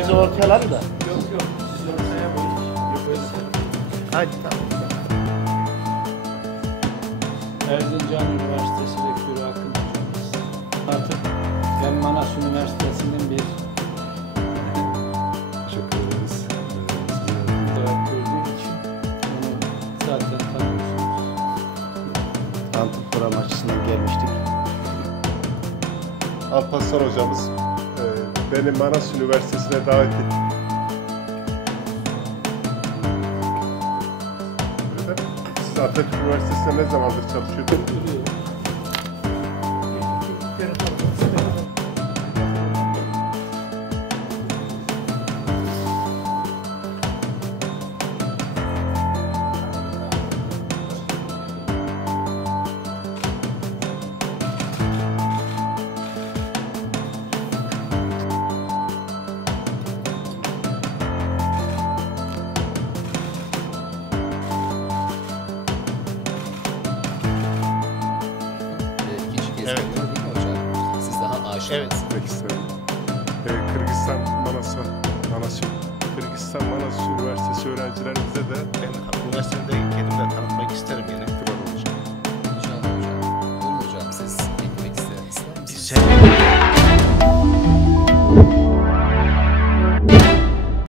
Sizi ortaya alalım da. Yok yok. Siz ortaya koyun. Yok öyle. Hadi tamam. Erzincan Üniversitesi Rektörü Akın Hocamız. Artık ben Manas Üniversitesi'nin bir Teşekkür ederiz. olarak gördüğüm için onu zaten tanıyorsunuz. Tanıtım programı açısından gelmiştik. Alparslan hocamız beni Manas Üniversitesi'ne davet etti. Siz Atatürk Üniversitesi'nde ne zamandır çalışıyordunuz? İkinci kez Evet. geliyor değil mi hocam? Siz daha aşinasınız. Evet. Gitmek isterim. Kırgızistan Manas Üniversitesi öğrencilerimize de Ben üniversitede kendimi de tanıtmak isterim yine.